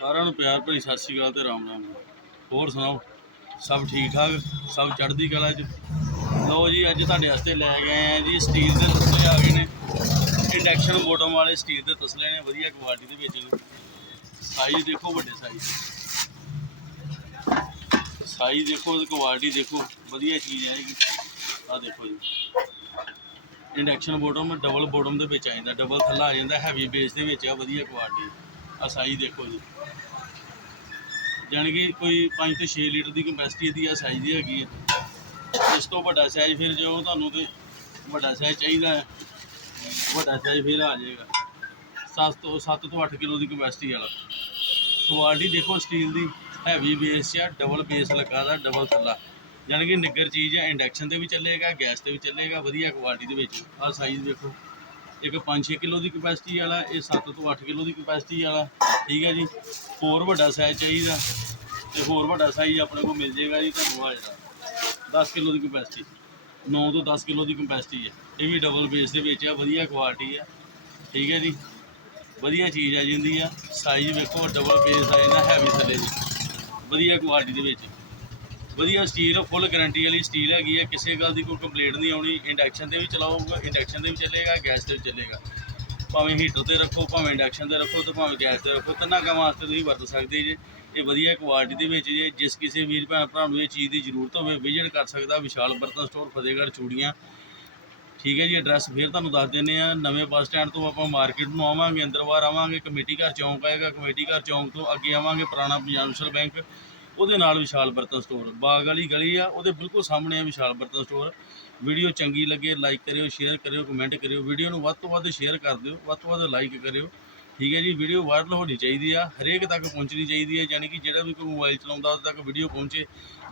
ਸਾਰਿਆਂ ਨੂੰ ਪਿਆਰ ਭਰੀ ਸਤਿ ਸ਼੍ਰੀ ਅਕਾਲ ਤੇ ਰਾਮ ਰਾਮ। ਹੋਰ ਸੁਣਾਓ? ਸਭ ਠੀਕ ਠਾਕ? ਸਭ ਚੜ੍ਹਦੀ ਕਲਾ 'ਚ? ਲਓ ਜੀ, ਅੱਜ ਤੁਹਾਡੇ ਵਾਸਤੇ ਲੈ ਗਏ ਆਏ ਆ ਜੀ, ਸਟੀਲ ਦੇ ਤਸਲੇ ਆ ਗਏ ਨੇ। ਇੰਡਕਸ਼ਨ ਬੋਟਮ ਵਾਲੇ ਸਟੀਲ ਦੇ ਤਸਲੇ ਨੇ, ਵਧੀਆ ਕੁਆਲਿਟੀ ਦੇ ਵਿੱਚ ਨੇ। ਸਾਈਜ਼ ਦੇਖੋ ਵੱਡੇ ਸਾਈਜ਼ ਸਾਈਜ਼ ਦੇਖੋ ਕੁਆਲਿਟੀ ਦੇਖੋ, ਵਧੀਆ ਚੀਜ਼ ਆਏਗੀ ਆ ਦੇਖੋ ਜੀ। ਇੰਡਕਸ਼ਨ ਬੋਟਮ ਡਬਲ ਬੋਟਮ ਦੇ ਵਿੱਚ ਆ ਜਾਂਦਾ ਡਬਲ ਥੱਲਾ ਆ ਜਾਂਦਾ ਹੈਵੀ ਬੇਸ ਦੇ ਵਿੱਚ ਆ, ਵਧੀਆ ਕੁਆਲਿਟੀ ਆ ਦੇਖੋ ਜੀ। ਜਾਣੀ ਕਿ ਕੋਈ 5 ਤੋਂ 6 ਲੀਟਰ ਦੀ ਕਪੈਸਿਟੀ ਦੀ ਆ ਸਾਈਜ਼ ਦੀ ਹੈਗੀ ਹੈ। ਇਸ ਤੋਂ ਵੱਡਾ ਸਾਈਜ਼ ਫਿਰ ਜੋ ਤੁਹਾਨੂੰ ਤੇ ਵੱਡਾ ਸਾਈਜ਼ ਚਾਹੀਦਾ ਹੈ, ਵੱਡਾ ਸਾਈਜ਼ ਫਿਰ ਆ ਜਾਏਗਾ। 7 ਤੋਂ 7 ਤੋਂ 8 ਕਿਲੋ ਦੀ ਕਪੈਸਿਟੀ ਵਾਲਾ। ਕੁਆਲਿਟੀ ਦੇਖੋ ਸਟੀਲ ਦੀ ਹੈਵੀ ਬੇਸ 'ਚ ਆ ਡਬਲ ਬੇਸ ਲੱਗਾ ਦਾ ਡਬਲ ਥੱਲਾ। ਯਾਨੀ ਕਿ ਨਿੱਗਰ ਚੀਜ਼ ਹੈ ਇੰਡਕਸ਼ਨ ਤੇ ਵੀ ਚੱਲੇਗਾ ਗੈਸ ਤੇ ਵੀ ਚੱਲੇਗਾ, ਵਧੀਆ ਕੁਆਲਿਟੀ ਦੇ ਵਿੱਚ। ਆ ਸਾਈਜ਼ ਦੇਖੋ। ਇੱਕ 5-6 ਕਿਲੋ ਦੀ ਕਪੈਸਿਟੀ ਵਾਲਾ, ਇਹ 7 ਤੋਂ 8 ਕਿਲੋ ਦੀ ਕਪੈਸਿਟੀ ਵਾਲਾ, ਠੀਕ ਹੈ ਜੀ। ਹੋਰ ਵੱਡਾ ਸਾਈਜ਼ ਚਾਹੀਦਾ ਤੇ ਹੋਰ ਵੱਡਾ ਸਾਈਜ਼ ਆਪਣੇ ਕੋਲ ਮਿਲ ਜਾਏਗਾ ਜੀ ਤੁਹਾਨੂੰ ਆ ਜਿਹੜਾ 10 ਕਿਲੋ ਦੀ ਕਪੈਸਿਟੀ 9 ਤੋਂ 10 ਕਿਲੋ ਦੀ ਕਪੈਸਿਟੀ ਹੈ। ਇਹ ਵੀ ਡਬਲ ਬੇਸ ਦੇ ਵਿੱਚ ਆ, ਵਧੀਆ ਕੁਆਲਿਟੀ ਆ ਠੀਕ ਹੈ ਜੀ। ਵਧੀਆ ਚੀਜ਼ ਆ ਜਾਂਦੀ ਆ। ਸਾਈਜ਼ ਵੇਖੋ ਡਬਲ ਬੇਸ ਆ ਜਾਂਦਾ ਹੈਵੀ ਥੱਲੇ ਜੀ। ਵਧੀਆ ਕੁਆਲਿਟੀ ਦੇ ਵਿੱਚ। ਵਧੀਆ ਸਟੀਲ ਫੁੱਲ ਗਾਰੰਟੀ ਵਾਲੀ ਸਟੀਲ ਹੈਗੀ ਹੈ। ਕਿਸੇ ਗੱਲ ਦੀ ਕੋਈ ਕੰਪਲੇਂਟ ਨਹੀਂ ਆਉਣੀ। ਇੰਡਕਸ਼ਨ ਤੇ ਵੀ ਚਲਾਓਗਾ ਇੰਡਕਸ਼ਨ ਤੇ ਵੀ ਚੱਲੇਗਾ ਗੈਸ ਤੇ ਵੀ ਚੱਲੇਗਾ। ਭਾਵੇਂ ਹੀਟਰ ਤੇ ਰੱਖੋ, ਭਾਵੇਂ ਇੰਡਕਸ਼ਨ ਤੇ ਰੱਖੋ ਤੇ ਭਾਵੇਂ ਗੈਸ ਤੇ ਰੱਖੋ, ਤਿੰਨਾਂ ਕੰਮਾਂ ਵਾਸਤੇ ਤੁਸੀਂ ਵਰਤ ਸਕਦੇ ਜੇ। ਇਹ ਵਧੀਆ ਕੁਆਲਿਟੀ ਦੇ ਵਿੱਚ ਜੇ ਜਿਸ ਕਿਸੇ ਵੀਰ ਭੈਣ ਭਰਾ ਨੂੰ ਇਹ ਚੀਜ਼ ਦੀ ਜ਼ਰੂਰਤ ਹੋਵੇ ਵਿਜ਼ਿਟ ਕਰ ਸਕਦਾ, ਵਿਸ਼ਾਲ ਬਰਤਨ ਸਟੋਰ ਫਤਿਹਗੜ੍ਹ, ਚੂੜੀਆਂ। ਠੀਕ ਹੈ ਜੀ ਐਡਰੈਸ ਫਿਰ ਤੁਹਾਨੂੰ ਦੱਸ ਦਿੰਦੇ ਆ ਨਵੇਂ ਬੱਸ ਸਟੈਂਡ ਤੋਂ ਆਪਾਂ ਮਾਰਕੀਟ ਨੂੰ ਆਵਾਂਗੇ, ਅੰਦਰ ਬਾਹਰ ਆਵਾਂਗੇ, ਕਮੇਟੀ ਘਰ ਚੌਂਕ ਆਏਗਾ। ਕਮੇਟੀ ਘਰ ਚੌਂਕ ਤੋਂ ਅੱਗੇ ਆਵਾਂਗੇ, ਪੁਰਾਣਾ ਪੰਜਾਬ ਨੈਸ਼ਨਲ ਬੈਂਕ ਉਹਦੇ ਨਾਲ ਵਿਸ਼ਾਲ ਬਰਤਨ ਸਟੋਰ ਬਾਗ ਵਾਲੀ ਗਲੀ ਆ, ਉਹਦੇ ਬਿਲਕੁਲ ਸਾਹਮਣੇ ਆ ਵਿਸ਼ਾਲ ਬਰਤਨ ਸਟੋਰ ਵੀਡੀਓ ਚੰਗੀ ਲੱਗੇ ਲਾਈਕ ਕਰਿਓ ਸ਼ੇਅਰ ਕਰਿਓ ਕਮੈਂਟ ਕਰਿਓ। ਵੀਡੀਓ ਨੂੰ ਵੱਧ ਤੋਂ ਵੱਧ ਸ਼ੇਅਰ ਕਰ ਦਿਓ, ਵੱਧ ਤੋਂ ਵੱਧ ਲਾਈਕ ਕਰਿਓ। ਠੀਕ ਹੈ ਜੀ, ਵੀਡੀਓ ਵਾਇਰਲ ਹੋਣੀ ਚਾਹੀਦੀ ਆ, ਹਰੇਕ ਤੱਕ ਪਹੁੰਚਣੀ ਚਾਹੀਦੀ ਹੈ ਯਾਨੀ ਕਿ ਜਿਹੜਾ ਵੀ ਕੋਈ ਮੋਬਾਈਲ ਚਲਾਉਂਦਾ ਉਦੋਂ ਤੱਕ ਵੀਡੀਓ ਪਹੁੰਚੇ।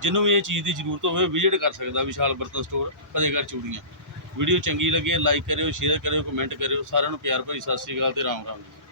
ਜਿਹਨੂੰ ਵੀ ਇਹ ਚੀਜ਼ ਦੀ ਜ਼ਰੂਰਤ ਹੋਵੇ ਵਿਜ਼ਿਟ ਕਰ ਸਕਦਾ ਵਿਸ਼ਾਲ ਬਰਤਨ ਸਟੋਰ ਘਰ ਚੂੜੀਆਂ ਵੀਡੀਓ ਚੰਗੀ ਲੱਗੇ ਲਾਈਕ ਕਰਿਓ ਸ਼ੇਅਰ ਕਰਿਓ ਕਮੈਂਟ ਕਰਿਓ। ਸਾਰਿਆਂ ਨੂੰ ਪਿਆਰ ਭਰੀ ਸਤਿ ਸ਼੍ਰੀ ਅਕਾਲ ਤੇ ਰਾਮ ਰਾਮ ਜੀ।